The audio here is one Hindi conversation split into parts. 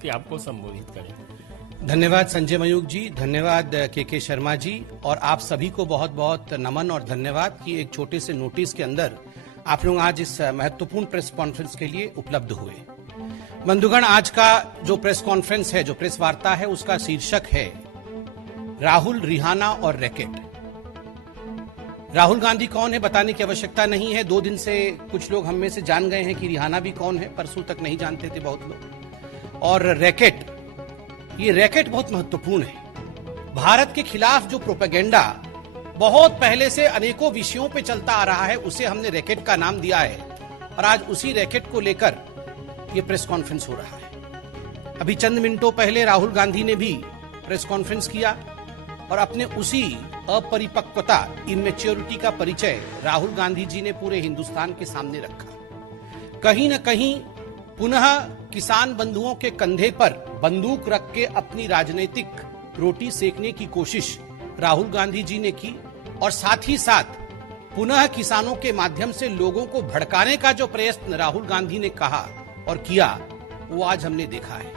व्यक्ति आपको संबोधित करे। धन्यवाद संजय मयूख जी, धन्यवाद के शर्मा जी, और आप सभी को बहुत बहुत नमन और धन्यवाद कि एक छोटे से नोटिस के अंदर आप लोग आज इस महत्वपूर्ण प्रेस कॉन्फ्रेंस के लिए उपलब्ध हुए। बंधुगण, आज का जो प्रेस कॉन्फ्रेंस है, जो प्रेस वार्ता है, उसका शीर्षक है राहुल, रिहाना और रैकेट। राहुल गांधी कौन है बताने की आवश्यकता नहीं है। 2 दिन से कुछ लोग हम में से जान गए हैं कि रिहाना भी कौन है, परसों तक नहीं जानते थे बहुत लोग। और रैकेट, ये रैकेट बहुत महत्वपूर्ण है। भारत के खिलाफ जो प्रोपेगेंडा बहुत पहले से अनेकों विषयों पे चलता आ रहा है, उसे हमने रैकेट का नाम दिया है, और आज उसी रैकेट को लेकर यह प्रेस कॉन्फ्रेंस हो रहा है। अभी चंद मिनटों पहले राहुल गांधी ने भी प्रेस कॉन्फ्रेंस किया और अपने उसी अपरिपक्वता, इमेच्योरिटी का परिचय राहुल गांधी जी ने पूरे हिंदुस्तान के सामने रखा। कहीं न कहीं पुनः किसान बंधुओं के कंधे पर बंदूक रख के अपनी राजनीतिक रोटी सेकने की कोशिश राहुल गांधी जी ने की, और साथ ही साथ पुनः किसानों के माध्यम से लोगों को भड़काने का जो प्रयत्न राहुल गांधी ने कहा और किया, वो आज हमने देखा है।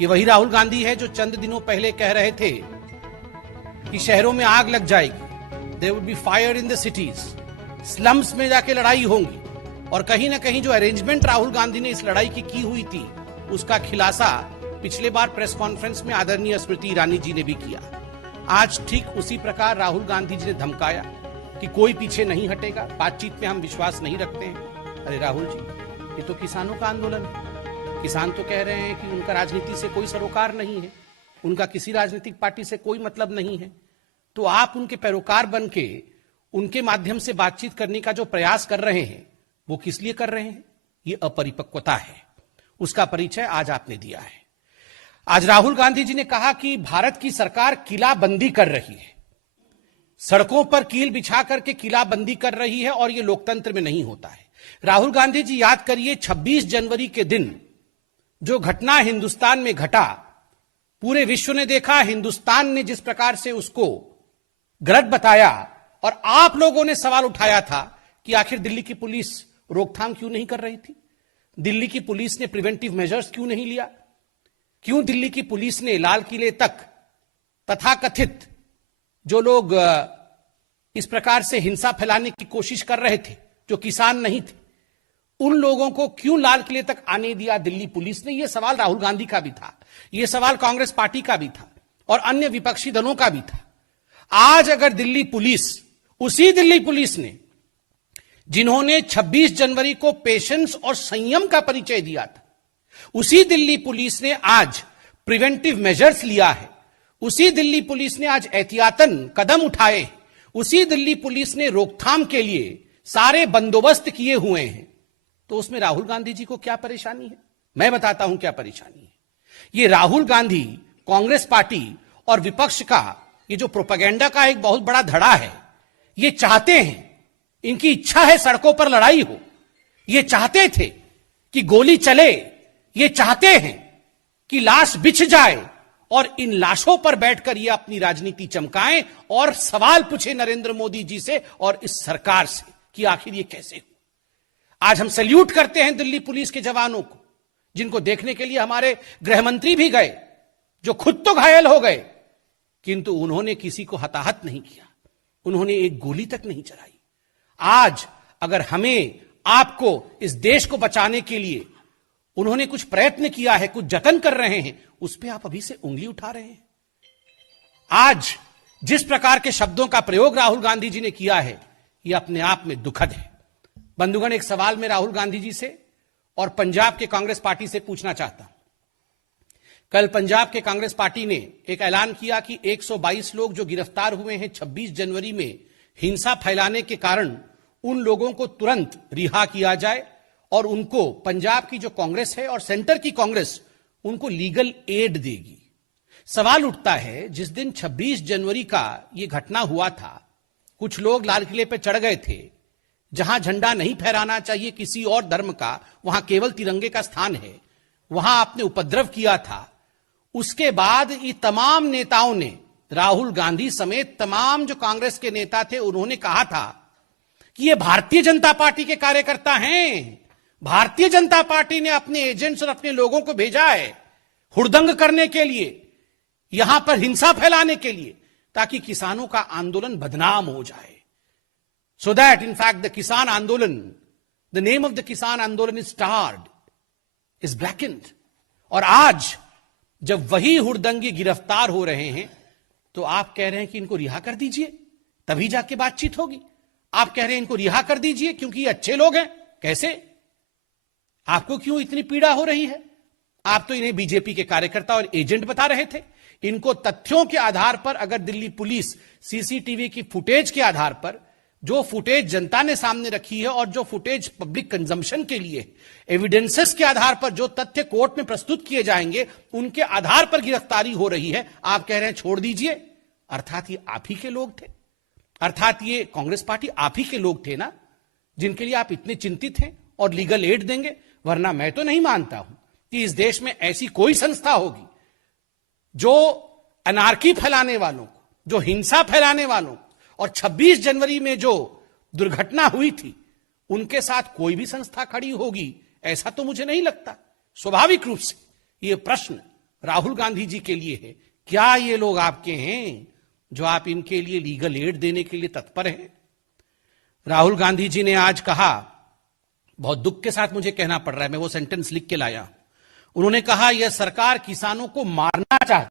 ये वही राहुल गांधी है जो चंद दिनों पहले कह रहे थे कि शहरों में आग लग जाएगी, there would be fire in the cities, slums में जाके लड़ाई होंगी, और कहीं ना कहीं जो अरेंजमेंट राहुल गांधी ने इस लड़ाई की हुई थी, उसका खुलासा पिछले बार प्रेस कॉन्फ्रेंस में आदरणीय स्मृति ईरानी जी ने भी किया। आज ठीक उसी प्रकार राहुल गांधी जी ने धमकाया कि कोई पीछे नहीं हटेगा, बातचीत में हम विश्वास नहीं रखते हैं। अरे राहुल जी, ये तो किसानों का आंदोलन है। किसान तो कह रहे हैं कि उनका राजनीति से कोई सरोकार नहीं है, उनका किसी राजनीतिक पार्टी से कोई मतलब नहीं है, तो आप उनके पैरोकार बन के उनके माध्यम से बातचीत करने का जो प्रयास कर रहे हैं, वो किस लिए कर रहे हैं? ये अपरिपक्वता है, उसका परिचय आज आपने दिया है। आज राहुल गांधी जी ने कहा कि भारत की सरकार किलाबंदी कर रही है, सड़कों पर कील बिछा करके किलाबंदी कर रही है, और ये लोकतंत्र में नहीं होता है। राहुल गांधी जी, याद करिए 26 जनवरी के दिन जो घटना हिंदुस्तान में घटा, पूरे विश्व ने देखा, हिंदुस्तान ने जिस प्रकार से उसको गलत बताया, और आप लोगों ने सवाल उठाया था कि आखिर दिल्ली की पुलिस रोकथाम क्यों नहीं कर रही थी, दिल्ली की पुलिस ने प्रिवेंटिव मेजर्स क्यों नहीं लिया, क्यों दिल्ली की पुलिस ने लाल किले तक तथाकथित जो लोग इस प्रकार से हिंसा फैलाने की कोशिश कर रहे थे, जो किसान नहीं थे, उन लोगों को क्यों लाल किले तक आने दिया दिल्ली पुलिस ने? यह सवाल राहुल गांधी का भी था, यह सवाल कांग्रेस पार्टी का भी था, और अन्य विपक्षी दलों का भी था। आज अगर दिल्ली पुलिस, उसी दिल्ली पुलिस ने जिन्होंने 26 जनवरी को पेशेंस और संयम का परिचय दिया था, उसी दिल्ली पुलिस ने आज प्रिवेंटिव मेजर्स लिया है, उसी दिल्ली पुलिस ने आज एहतियातन कदम उठाए, उसी दिल्ली पुलिस ने रोकथाम के लिए सारे बंदोबस्त किए हुए हैं, तो उसमें राहुल गांधी जी को क्या परेशानी है? मैं बताता हूं क्या परेशानी है। ये राहुल गांधी, कांग्रेस पार्टी और विपक्ष का ये जो प्रोपेगेंडा का एक बहुत बड़ा धड़ा है, ये चाहते हैं, इनकी इच्छा है सड़कों पर लड़ाई हो, ये चाहते थे कि गोली चले, ये चाहते हैं कि लाश बिछ जाए, और इन लाशों पर बैठकर ये अपनी राजनीति चमकाएं और सवाल पूछे नरेंद्र मोदी जी से और इस सरकार से कि आखिर ये कैसे हो। आज हम सैल्यूट करते हैं दिल्ली पुलिस के जवानों को, जिनको देखने के लिए हमारे गृह मंत्री भी गए, जो खुद तो घायल हो गए, किंतु उन्होंने किसी को हताहत नहीं किया, उन्होंने एक गोली तक नहीं चलाई। आज अगर हमें, आपको, इस देश को बचाने के लिए उन्होंने कुछ प्रयत्न किया है, कुछ जतन कर रहे हैं, उस पर आप अभी से उंगली उठा रहे हैं। आज जिस प्रकार के शब्दों का प्रयोग राहुल गांधी जी ने किया है, यह अपने आप में दुखद है। बंधुगण, एक सवाल मैं राहुल गांधी जी से और पंजाब के कांग्रेस पार्टी से पूछना चाहता हूं। कल पंजाब के कांग्रेस पार्टी ने एक ऐलान किया कि 122 लोग जो गिरफ्तार हुए हैं 26 जनवरी में हिंसा फैलाने के कारण, उन लोगों को तुरंत रिहा किया जाए, और उनको पंजाब की जो कांग्रेस है और सेंटर की कांग्रेस उनको लीगल एड देगी। सवाल उठता है, जिस दिन 26 जनवरी का यह घटना हुआ था, कुछ लोग लाल किले पर चढ़ गए थे, जहां झंडा नहीं फहराना चाहिए किसी और धर्म का, वहां केवल तिरंगे का स्थान है, वहां आपने उपद्रव किया था। उसके बाद ये तमाम नेताओं ने, राहुल गांधी समेत तमाम जो कांग्रेस के नेता थे, उन्होंने कहा था कि ये भारतीय जनता पार्टी के कार्यकर्ता हैं, भारतीय जनता पार्टी ने अपने एजेंट्स और अपने लोगों को भेजा है, हुड़दंग करने के लिए, यहां पर हिंसा फैलाने के लिए, ताकि किसानों का आंदोलन बदनाम हो जाए. So that in fact the Kisan Andolan, the name of the Kisan Andolan is starred, is blackened. और आज जब वही हुड़दंगी गिरफ्तार हो रहे हैं तो आप कह रहे हैं कि इनको रिहा कर दीजिए, तभी जाके बातचीत होगी. आप कह रहे हैं इनको रिहा कर दीजिए क्योंकि ये अच्छे लोग हैं. कैसे? आपको क्यों इतनी पीड़ा हो रही है? आप तो इन्हें बीजेपी के कार्यकर्ता और एजेंट बता रहे थे. इनको तथ्यों के आधार पर, अगर दिल्ली पुलिस सीसीटीवी की फुटेज के आधार पर, जो फुटेज जनता ने सामने रखी है और जो फुटेज पब्लिक कंजम्पशन के लिए, एविडेंसेस के आधार पर जो तथ्य कोर्ट में प्रस्तुत किए जाएंगे, उनके आधार पर गिरफ्तारी हो रही है. आप कह रहे हैं छोड़ दीजिए. अर्थात ये आप ही के लोग थे, अर्थात ये कांग्रेस पार्टी आप ही के लोग थे ना, जिनके लिए आप इतने चिंतित हैं और लीगल एड देंगे. वरना मैं तो नहीं मानता हूं कि इस देश में ऐसी कोई संस्था होगी जो अनार्की फैलाने वालों को, जो हिंसा फैलाने वालों को, और 26 जनवरी में जो दुर्घटना हुई थी उनके साथ कोई भी संस्था खड़ी होगी, ऐसा तो मुझे नहीं लगता. स्वाभाविक रूप से यह प्रश्न राहुल गांधी जी के लिए है. क्या ये लोग आपके हैं जो आप इनके लिए लीगल एड देने के लिए तत्पर हैं? राहुल गांधी जी ने आज कहा, बहुत दुख के साथ मुझे कहना पड़ रहा है, मैं वो सेंटेंस लिख के लाया. उन्होंने कहा यह सरकार किसानों को मारना चाहती